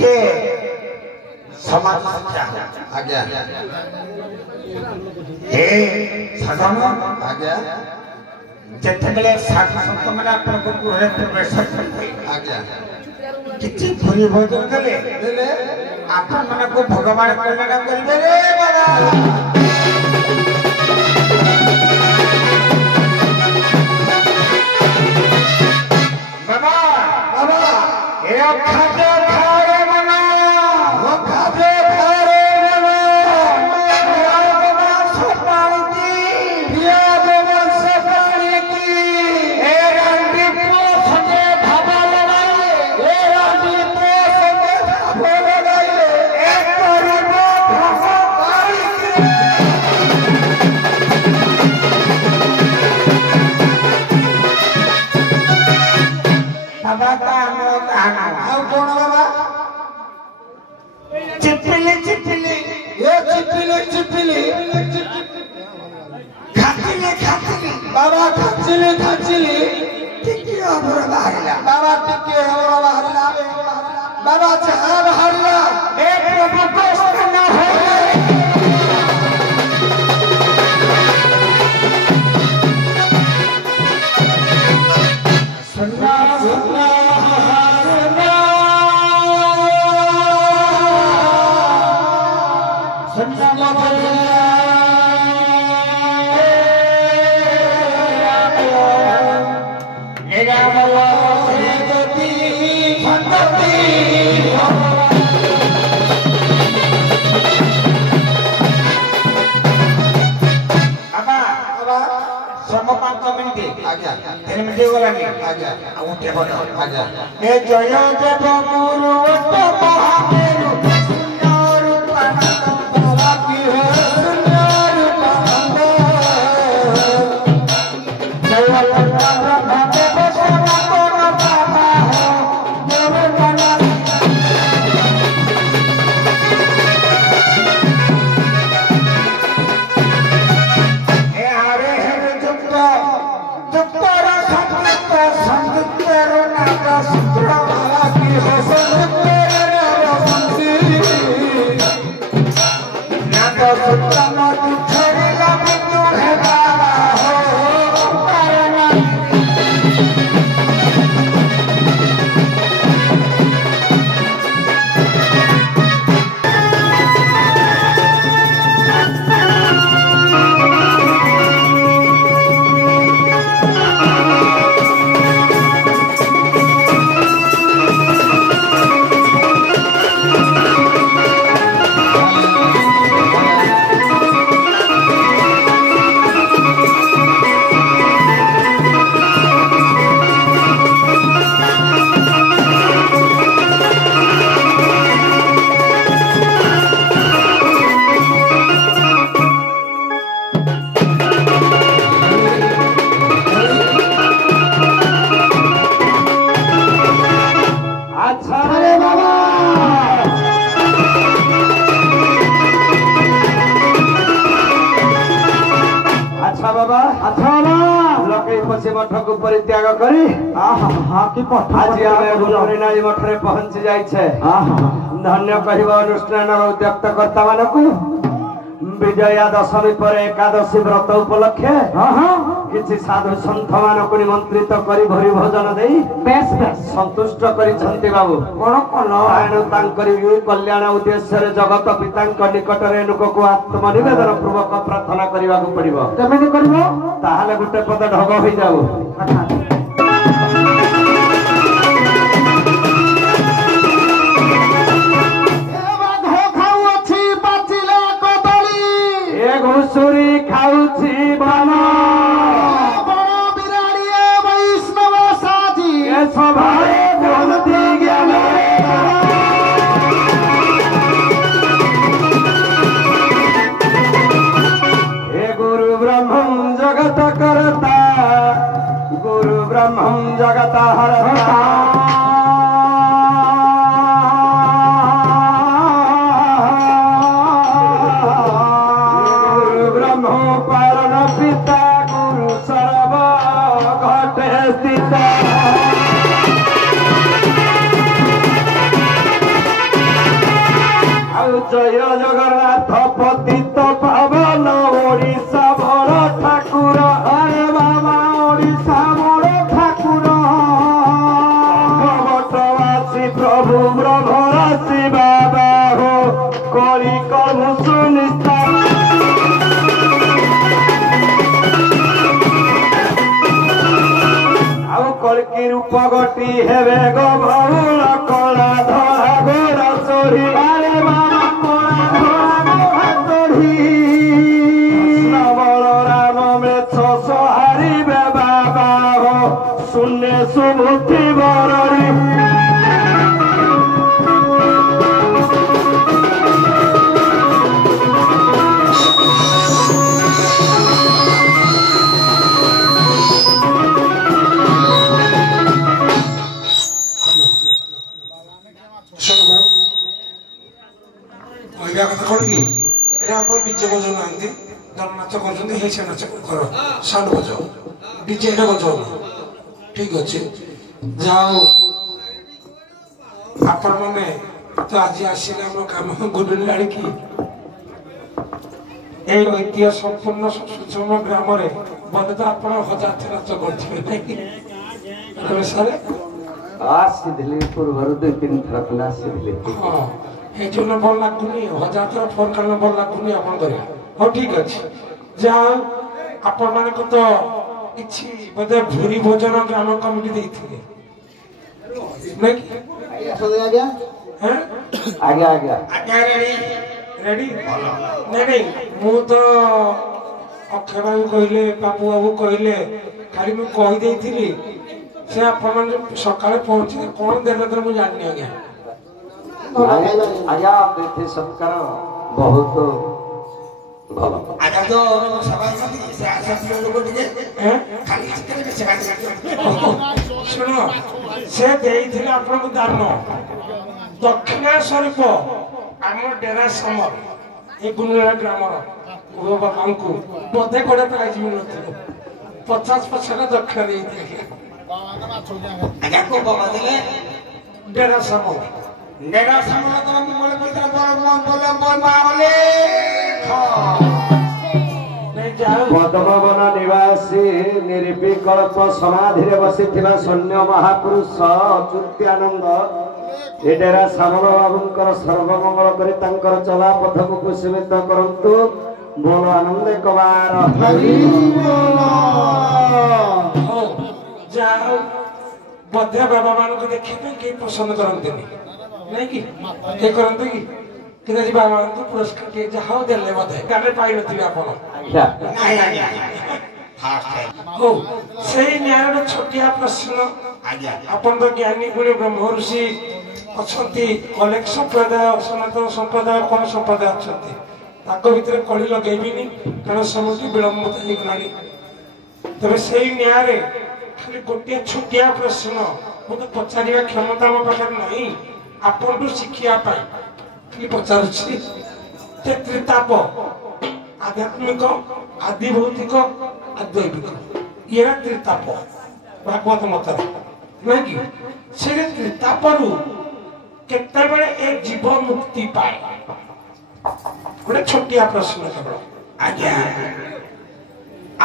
ये समाज आज्ञा हे साधन आज्ञा जेतेबेले साधु संत माने आपन को गृह प्रवेश करते आज्ञा किछि भूरी भोजन देले आपन मन को भगवान कल्याण करिवे रे बाबा बाबा बाबा ए खाते खारे मना वो खाते खारे मना बाबा सपाणी की दिया बाबा सपाणी की ए रांडी पोसने धाबा लगाए ए रांडी पोसने धाबा लगाए ए करीबो धाबा पानी की बाबा का आओ कौन बाबा चिपली चिपली ये चिपली खातिली बाबा खातिली टिकी हमरा बाहरला बाबा टिकी हमरा बाहरला बाबा जहां बाहरला ए प्रभु कष्ट न हो सुनना सुनना आज्ञा तेरे में देव वाला नहीं आज्ञा वो क्या बोला आज्ञा ए जय देव गुरु तो महामेरु सुंदर पानंद बाबा की है सुंदर पानंद जय लल्ला ब्रह्मा देव सेवा करो बाबा हो देव बना ए हरे हरे जुक्ता जुक्तारा संगीतरो नागा सुत्रवाला की हो संगीतरो संगीत नागा सुत्रमा तू छोड़ेगा भी तू है बाबा हो करना परित्याग करी आज आम मठरे पहुंची जाए धन्य कह अनुष्ठान उद्यक्त कर्ता मानक विजया दशमी पर एकादशी व्रत उपलक्षे किसी साधु सन्थ मानक निमंत्रित करी भरी भोजन दे बेस संतुष्ट करिसंती बाबू कल्याण उद्देश्य जगत पिता निकट रेणुक को आत्मनिवेदन पूर्वक प्रार्थना करने को पड़ो केमी कर गोटे पद ढग हो जाऊ घुसुरी खाऊची बन बिराड़िए वैष्णव साजी सभाए बोलती ज्ञान हे गुरु ब्रह्मं जगत करता गुरु ब्रह्मं जगत हरता जय जगन्नाथ पतित पावन ओडिशा बड़ ठाकुर अरे बाबा ओडिशा बड़ ठाकुर भगवतवासी प्रभु ब्रह्मराशि बाबा हो करी कर्म सुनिष्ठा कलकी रूप गति हेबे गो बहुल कला धरा गोरा चोरी अरे बाबा कला धरा गोरा चोरी श्रवण राम मेछ सहारिबे बाबा हो शून्य सुबुद्धि बररी কথা কর কি এরা আপনার ডিজে বজাও না আনতে দল নাচ করছেন হেসে নাচ করো সাউন্ড বজাও ডিজে এটা বজাও না ঠিক আছে যাও আপনার মানে তো আজি আসলে আমরা কাম গুডুলি আড়কি এই ঐতিহ্য সম্পূর্ণ সুষম গ্রামরে বলে তো আপনারা হজার নাচ করছিলেন নাকি সারে আসিলে পূর্বରୁ 2-3 ଥର ଖଣ୍ଡେ ଆସିଥିଲେ এই জন্য বল লাগুনি হজার থর ফোন করলে বল লাগুনি আপন ধরে হো ঠিক আছে যাও আপন মানে কত ইচ্ছি বদে ভুরি ভোজন গ্রাম কমিটি ଦେଇଥିଲେ নাকি আজ্ঞা হ্যাঁ ଆଜ୍ଞା ଆଜ୍ଞା আজ্ঞା রেডি নাই নাই মু তো অক্ষয় বাবু কইলে বাবু বাবু কইলে খালি মু কই ଦେଇଥିଲି ସେ ଆପଣ ସକାଳେ ପହଞ୍ଚିଲେ କଣ ଦେଲେ ତ ମୁଁ ଜାଣିନି ଆଜ୍ଞା ଆଜ୍ଞା ଅତିଥି ସତ୍କାର ବହୁତ ଭଲ ଆଜ୍ଞା ତ ସବାଇ ସେ ଆସନ୍ତି ଲୋକ ଟିକେ ଖାଲି ଚିକେନ ବେଶୀ ଶୁଣ ସେ ଦେଇଥିଲେ ଆପଣଙ୍କୁ ଦାନ ଦକ୍ଷିଣା ସ୍ୱରୂପ ଆମ ଡେରା ସମର এই গুণরা গ্রামর বাবাଙ୍କୁ ବୋଧେ ଗୋଟେ ପ୍ରାଇଜ ମିଳୁନଥିବ 50% ଦକ୍ଷିଣା ଦେଇଥିଲେ ଆଜ୍ଞା କୋ ବାବା ଦେଲେ ଡେରା ସମର ନେଗା ସାମନା ତ ମଳେ ପଇତା ବଳ ମାଲେ ପଦ୍ମବନ ନିବାସୀ ନିର୍ବିକଳ୍ପ ସମାଧିରେ ବସିଥିବା ସୈନ୍ୟ ମହାପୁରୁଷ ଅଚ୍ୟୁତାନନ୍ଦ ଏ ଡେରା ସାମଲ ବାବୁଙ୍କର ସର୍ବମଙ୍ଗଳ କରି ତାଙ୍କର ଚଲା ପଥକୁ କୁସୁମିତ କରନ୍ତୁ ବୋଲ ଆନନ୍ଦ କବାର ଯାହା ବଧ୍ୟ ବାବା ମାନଙ୍କୁ ଦେଖିବା ପାଇଁ କେହି ପସନ୍ଦ କରନ୍ତିନି ନାଇଁ କି ଏ କରନ୍ତି କି କିନ୍ତୁ ଆଜି ବାବା ମାନଙ୍କୁ ପୁରସ୍କାର କିଏ ଯାହା ଦେଲେ ବୋଧେ କାଳେ ପାଇନଥିବେ ଆପଣ ନାଇଁ ଆଜ୍ଞା ହଉ ସେଇ ନ୍ୟାୟର ଛୋଟିଆ ପ୍ରଶ୍ନ ଆଜ୍ଞା ଆପଣ ତ ଜ୍ଞାନୀ ଗୁଣୀ ବ୍ରହ୍ମ ଋଷି ଅଛନ୍ତି ଅନେକ ସମ୍ପ୍ରଦାୟ ସନାତନ ସମ୍ପ୍ରଦାୟ କଣ ସମ୍ପ୍ରଦାୟ ଅଛନ୍ତି ତାଙ୍କ ଭିତରେ କଳି ଲଗେଇବିନି କାରଣ ସମସ୍ତେ ବିଳମ୍ବିତ ହେଇଗଲାଣି ତେବେ ସେଇ ନ୍ୟାୟରେ ଖାଲି ଗୋଟିଏ ଛୋଟିଆ ପ୍ରଶ୍ନ ମୁଁ ତ ପଚାରିବା କ୍ଷମତା ମୋ ପାଖରେ ନାହିଁ ଆପଣଠୁ ଶିଖିବା ପାଇଁ ଖାଲି ପଚାରୁଛି ଯେ ତ୍ରିତାପ ଆଧ୍ୟାତ୍ମିକ ଆଦି ଭୌତିକ ଆଦୈବିକ ଇଏ ତ୍ରିତାପ ଭାଗବତ ମତରେ ନୁହେଁ କି ସେ ତ୍ରିତାପରୁ କେତେବେଳେ ଏ ଜୀବ ମୁକ୍ତି ପାଏ ଗୋଟେ ଛୋଟିଆ ପ୍ରଶ୍ନ କେବଳ ଆଜ୍ଞା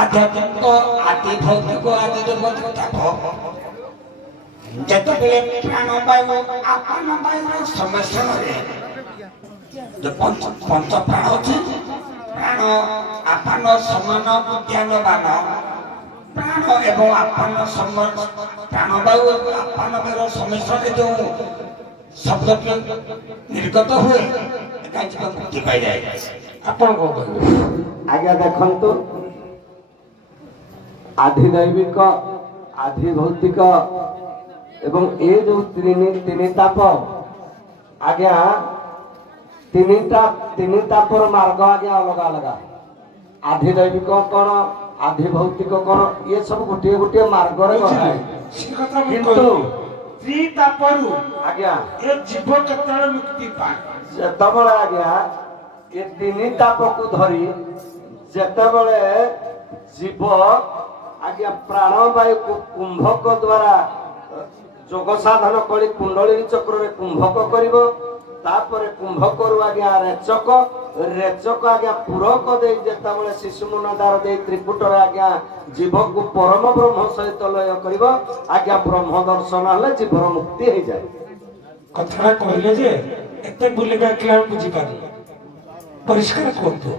ଆଧ୍ୟାତ୍ମିକ ଆଦି ଭୌତିକ ଆଦି ଦେବତା ତାପ ଯେତେବେଳେ ପ୍ରାଣବାୟୁ ଆପାନ ବାୟୁର ସମସ୍ୟାରେ ପଞ୍ଚ ପ୍ରାଣ ଅଛି ପ୍ରାଣ ଆପାନ ସମାନ ଉଦ୍ୟାନବାନ ପ୍ରାଣ ଏବଂ ଆପାନ ସମାନ ପ୍ରାଣବାୟୁ ଆପାନ ବାୟୁର ସମସ୍ୟାରେ ଯେଉଁ ଶବ୍ଦଟି ନିର୍ଗତ ହୁଏ ଏକା ଜୀବ ମୁକ୍ତି ପାଇଯାଏ ଆପଣ କଣ କହିବେ ଆଜ୍ଞା ଦେଖନ୍ତୁ ଆଧିଦୈବିକ ଆଧିଭୌତିକ ଏବଂ ଏ ଯୋଉ ତିନି ତାପ ଆଜ୍ଞା ତିନି ତାପର ମାର୍ଗ ଆଜ୍ଞା ଅଲଗା ଅଲଗା ଆଧିଦୈବିକ କଣ ଆଧିଭୌତିକ କଣ ଇଏ ସବୁ ଗୋଟିଏ ଗୋଟିଏ ମାର୍ଗରେ ଗଲାଏ କିନ୍ତୁ ତ୍ରିତାପରୁ ଆଜ୍ଞା ଏ ଜୀବ କେତେବେଳେ ମୁକ୍ତି ପାଏ ଯେତେବେଳେ ଆଜ୍ଞା ଏ ତିନି ତାପକୁ ଧରି ଯେତେବେଳେ ଜୀବ ଆଜ୍ଞା ପ୍ରାଣବାୟୁକୁ କୁମ୍ଭକ ଦ୍ୱାରା ଯୋଗ ସାଧନ କରି କୁଣ୍ଡଳିନୀ ଚକ୍ରରେ କୁମ୍ଭକ କରିବ तापर कुंभकरु आज्ञा रेचक आज्ञा पूरक दे जेतबेले शिशुमुनदार दे त्रिकुटर आज्ञा जीव को परम ब्रह्म सहित लय करिव आज्ञा ब्रह्म दर्शन हले जीवर मुक्ति हो जाए कथा कहले जे एते बुलेबा के हम बुझी पानी परिष्कार करतो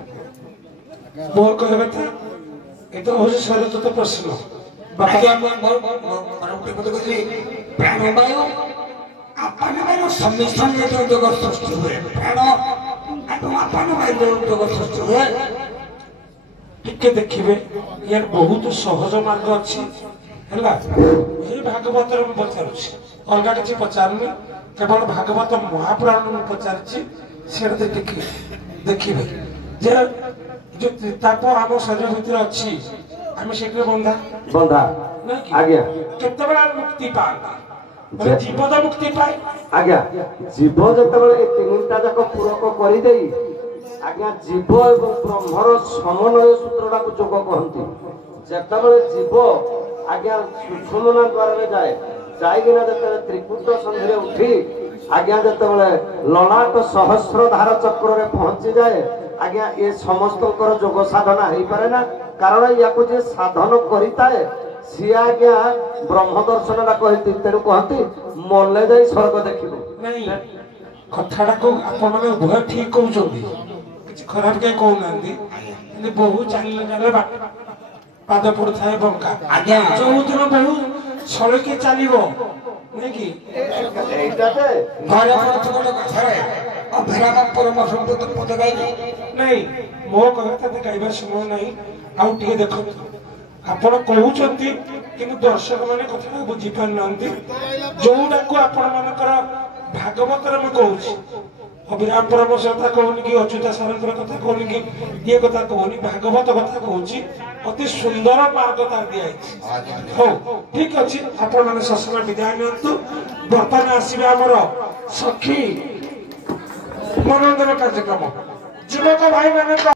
मोर कहबे था ए तो हो सरत तो प्रश्न बाकी हम मोर कत कहली प्राणवायु अपन वायु सम्मिश्रण में जगत सृष्टि हुए प्राण एवं अपन वायु जगत सृष्टि हुए टिके देखिबे यार बहुत सहज मार्ग अछि हला ए भागवत रे पचारुछि अलगा किछि पचारनी केवल भागवत महापुराण में पचारछि सेड देखिबे जे जो ताप हम शरीर भीतर अछि हम सेकरे बंधा आज्ञा केते बड़ा मुक्ति पाए बोले जीव तो मुक्ति पाए आज्ञा जीव जेतबेले तीनटा जाक पूरक करि देई आज्ञा जीव एवं ब्रह्मर समन्वय सूत्रटा को जोग कहंती जेतबेले जीव आज्ञा सुषुम्ना द्वार जाए जाइगिना जेतबेले त्रिकुट संधिरे उठी आज्ञा जेतबेले ललाट सहस्र धार चक्र रे पहुंची जाए आज्ञा ए समस्त जोग साधना हेई पारे ना कारण याको जे साधन करिताए सी आज्ञा ब्रह्म दर्शन कहती तेणु कहती मल्ले जाई स्वर्ग देखिबे नहीं कथाटा को आपण माने उभय ठीक कहउछोंदी किछ खराब के कहउ नांदी 근데 बहु चालिले जाले पाद पड़थाय बंका आज्ञा जो दिन बहु सड़के चलिबो नै कि एटा जे घरे पड़थबो घरे अभेरा परम संत पद गाई नहीं मो कहता गाइबा समय नहीं आउ टिके देखो आपण कहउछंती किंतु दर्शक माने कथा बुझी पार नांती जोडा को आपण मानकर भागवत रे मैं कहउछि अभिराम परमहंस कहूनी कि अच्युता सारंगर कथा कहूनी कि ये कथा कहूनी भागवत कथा कहूची अति सुंदर मार्ग तार दिया हो ठीक अछि आपण माने ससना विदाय नियंतु वर्तमान आसीबे हमर सखी मनोरंजन कार्यक्रम युवक भाई माने